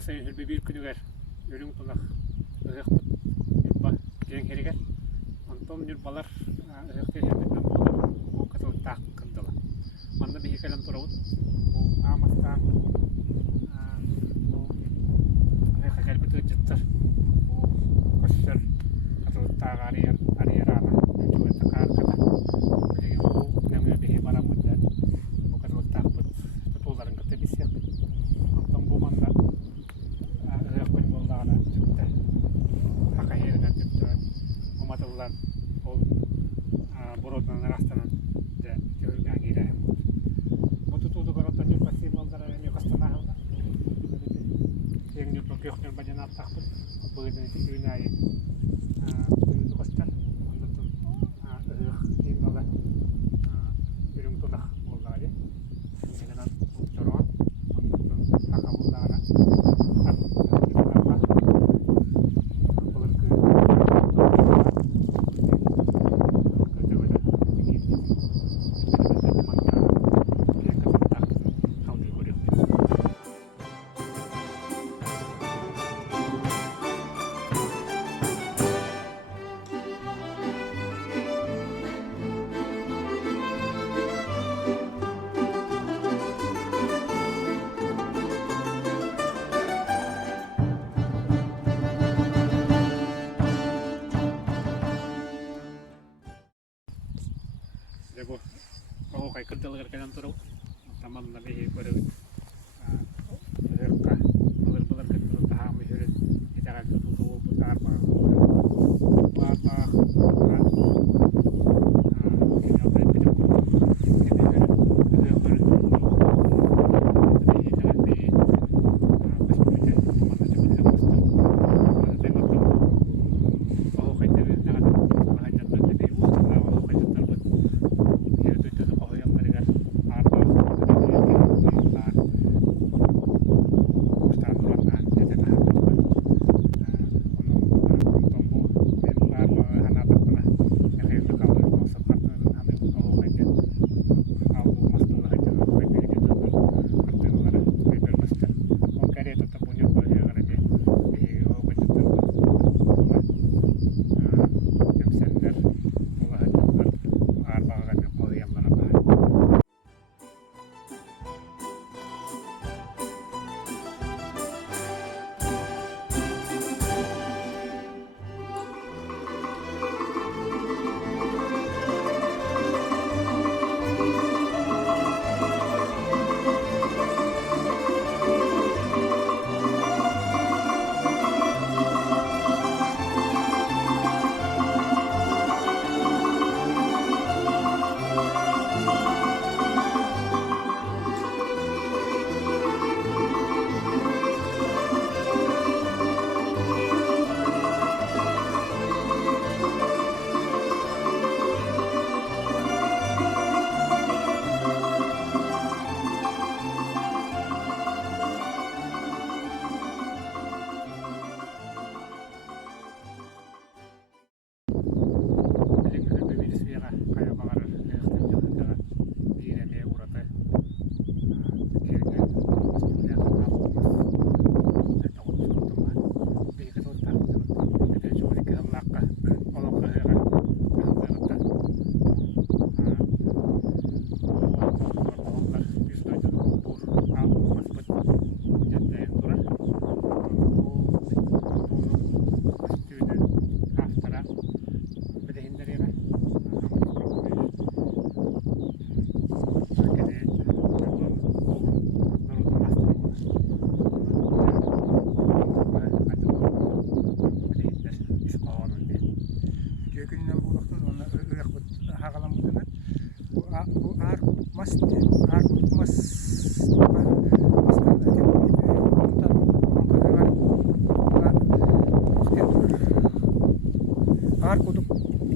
sayın hülbe bir küdüger ürün tulak ıhıak Nьурба кең херигер онтон Ньурбалар ыһыах терхерден болар бу Кыталыктаах кырдыла манда бихикелен турабыт бу амастаан бу ыһыахка келбит жыттар бу көссөр Кыталыктаах арыяраана үчүгөтө каарката билеген бу нөмө бихи барамыда бу Кыталыктаах бут тутууларын кыта бисек онтон бу манда ыһыакпын боллагана жытта хакаерден жытта уматыллар ол бороднан растанан да төргөн гирем бу тутууду коротто Ньурба символдары эми кастанаалда эң Ньурба көхнөр бажанап тахпын быгыдын үйнайы үйдү костар ондотун ыһыах символы үрүң тулах боллагы менен жорон ондотун хака боллагана Jago mau kayak kerja lagi kan terus teman nabi baru mereka benar-benar kerja taham misalnya kita kan tuh putar apa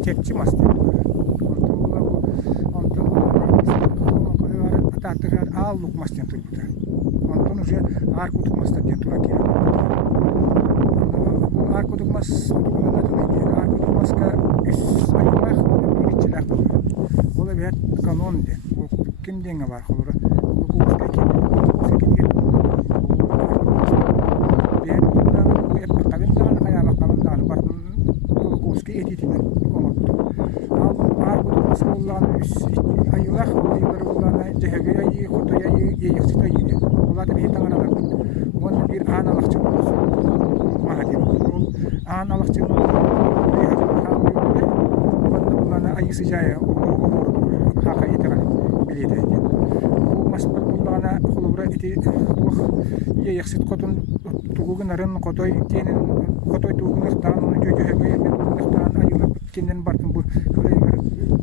Çekçi masti. Alluk mastien turbuta. Anton уже аркутук мастien turakia. Аркутук мас тугунана тугунана. Аркутук маска ис айвах бичилак. Ола бет канон де. Кимденге бар холора. Кукуска ким. bir analakçı mahallin. Analakçı bana ayı sıcağı haka yetiren biliydi. Bu masbur bulana kulubra iti tuh ya yaksit kotun tuğun arın kotoy kenin kotoy tuğun ihtan kökü hebe ihtan ayılıp kendin barkın bu köyler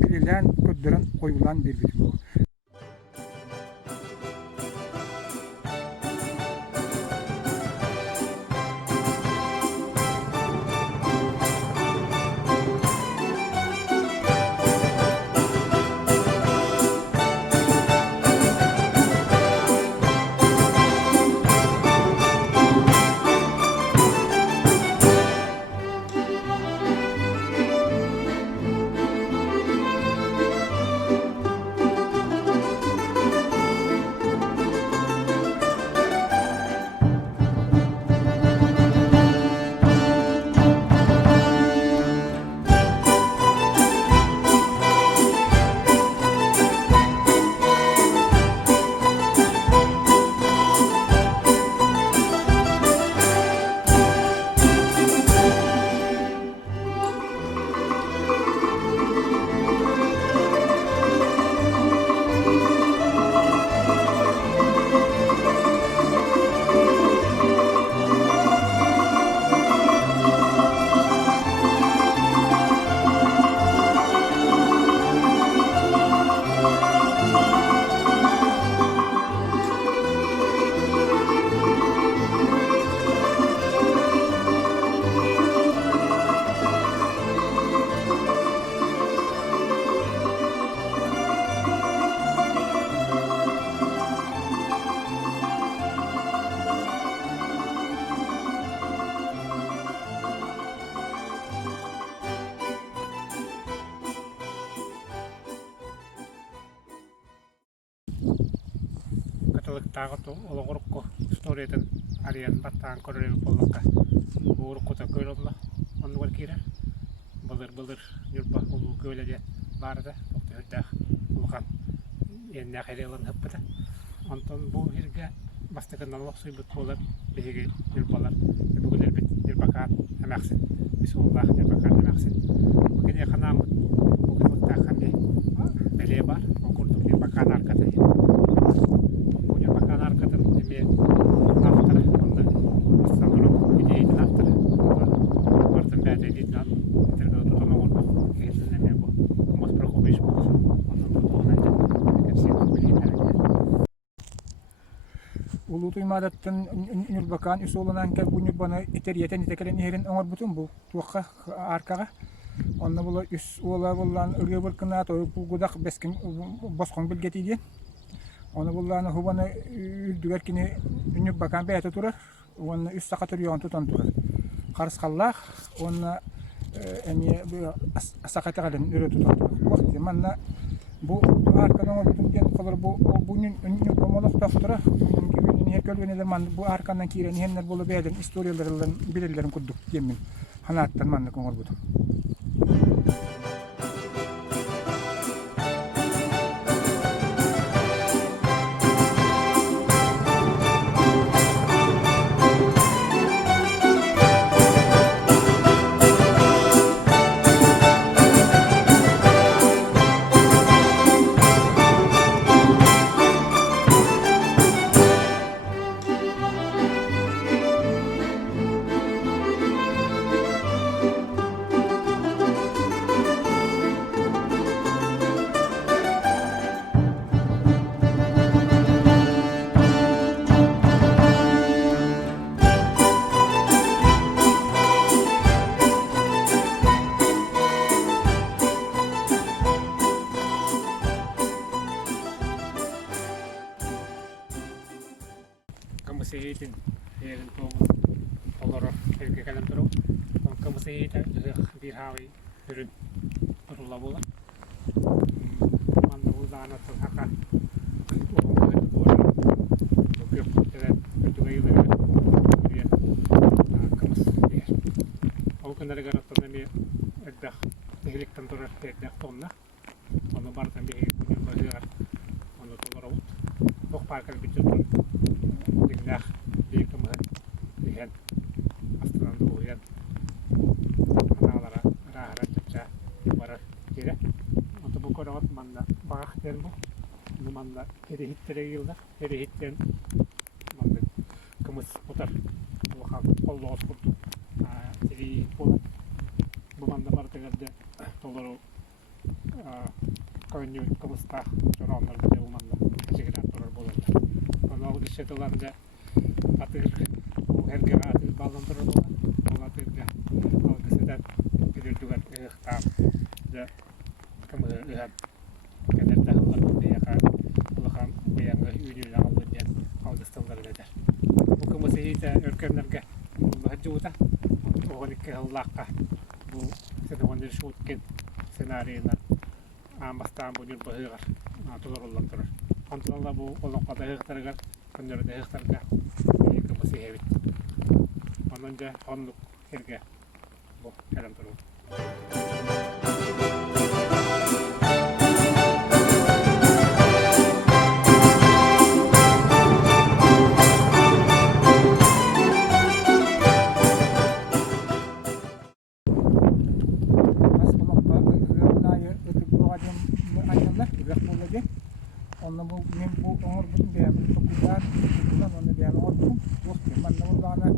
bililen ködüren koyulan bir bu. Кыталыктаах олоғурукку историятын ариан баттаан көрөрүп боллакка ууруккута көрөллө оннугар кире былыр Ньурба улуу көөледе баарда токтойдаах улхан энне хайрелын хыппыта онтон бу хирге бастыкыналлык суйбут болар биһиги Ньурбалар бүгүлер бит Ньурбакаат эмаксин бисуллаах Ньурбакаат эмаксин букине ханам бу кыталыктаах ханне беле бар окурдук Ньурбакаат арката автора, он основной идеи автора. Партия бяде идея, интервью тут оно вот, если не мне было, может прокопишь было, он тут найдет, как все были. Улуу туймадаттан Ньурбакаан усолунан кел бу Ньурбаны итериетен итекелен иһерин оңор бутун бу туакка аркага. Онна була үс уола буллан ыргы быркына той пулгудак бескин боскон билгетиген. Onu bullana hubana üldüger kini Nьурбакаан bäte turar. Onu üst saka turyon tutan turar. Karskallak onu emi saka tagalen üre tutan turar. Vakti manna bu arkadan bütün gen kalır bu bunun Nьурба molok taftıra. Bunun gibi ne kölveneler man bu arkandan kiren henler bolu bäden istoriyalarından bilirlerin kudduk yemin. Hanattan manna kongor budu. Kamusihitin heidän poloro herkkäkälän turu on kamusihita virhaavi hyryn turulla manna uudaan ottaa haka on tuoda kyöpputtelen yhtyväille ja kamus onko näillä kerrottu nimi että tehliktan turu tehdä tonna on varten bihi kun hyör on tullut Paikalla pitää olla liikaa liikaa уһен астынан уһен аналара рахара чача бара кире ото бу корот манда багах ден бу манда хиттере йылда хиттен манда кымыс утар улууһа коллоос курду тири бола бу манда бар тегерде толору көйнү кымыстаах жороондар бу манда жигират турар болот анау дишетеларда атыр herge atır bağlantılar olur. Onlar da halkasından belirtilen ıhtap da kamu ıhar kadar dahulu diye ulууһа beyanı ünlü alınca algıstanlar eder. Bu kamu seyita ülkelerge bahcuda o halke Allah'a bu senonun şutken senaryolar ambastan bu Nьурба ыһар atılırlar durur. Antalla bu olaqada ıhtargar kunlarda ıhtarga kamu seyit. Onunca onluk herge bu kelam turur. Onunla bu men bu onur bütün diye tokular bundan onu diye onur bütün dostum ben de bana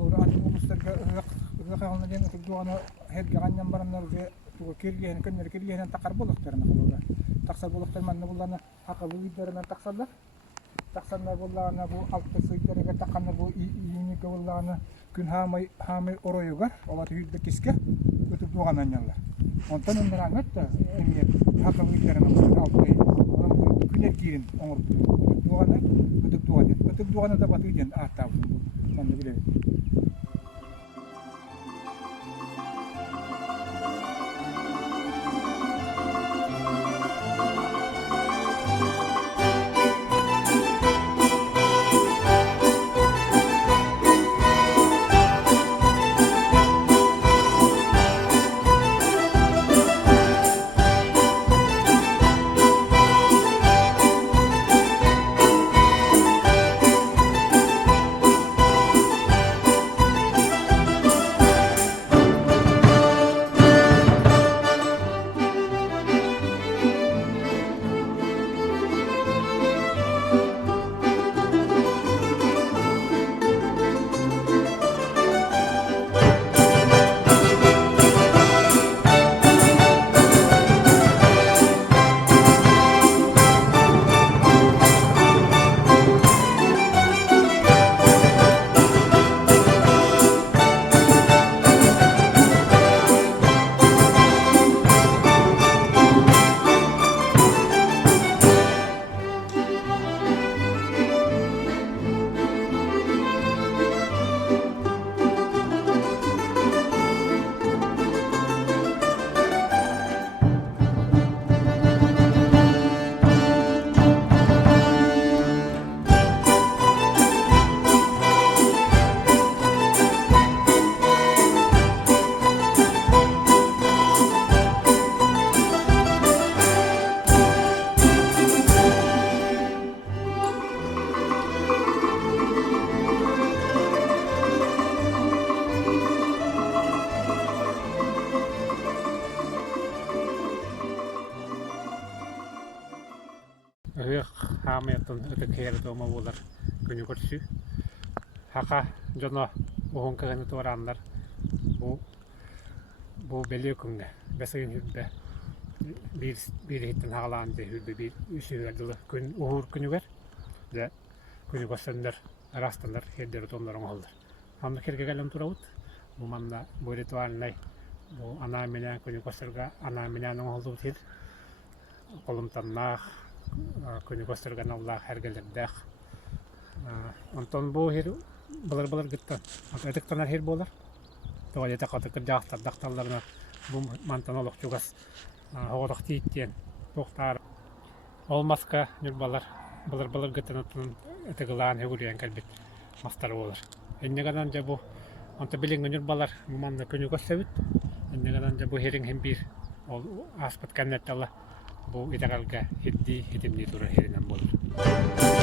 olur anı uluslarga ıhıaq alına diye tokuduğunu her ganyan baranlar ve kirliyen kenler kirliyen takar boluklarına olur. Taksar boluklar men de bunlarını hakkı videolarına taksarlar. Taksarlar bunlarına bu altta sıyıklarına takanlar bu iyini kavullarını gün hamay oroyuga olatı hüdde kiske tokuduğunu anyanlar. Ondan onlara anlat da hakkı videolarına altta Күнер кирин оңор өтүп туганы да батый ден аттап мында билем. Hamiyatın ытык хері дома болар күні көрсі. Хақа жоно оғын кығыны туарандар. Бұл белі күнге. Бәсігін хүлбе. Bir hitten hağlandı hülbe bir üsü verdiler. Gün uğur günü ver. De günü gösterdiler. Arastanlar. Herderi tonlarını aldılar. Hamda kerge gelem turavut. Bu manda bu ritualnay. Bu ana menen günü gösterge ana menen'in oldu bitir. Kolumtanlar. Күні көстірген Аллах әргелердәқ. Онтон бұл хер бұлар гіттен. Әтіктанар хер болар. Тоғал еті қатықыр жақтар дақталарына бұл мантан олық жүгас оғырық дейттен тоқтар. Олмасқа Ньурбалар бұлар гіттен ұттын әтігілаған хегуриян кәлбет мастар болар. Әннеғадан жа бұл онты біліңгі Ньурбалар мұманды күні көстәбіт. Әннеғадан жа бұл херің хем бір ол аспыт кәннеттала bu idealga hiddi hidimli durur herinden bulur.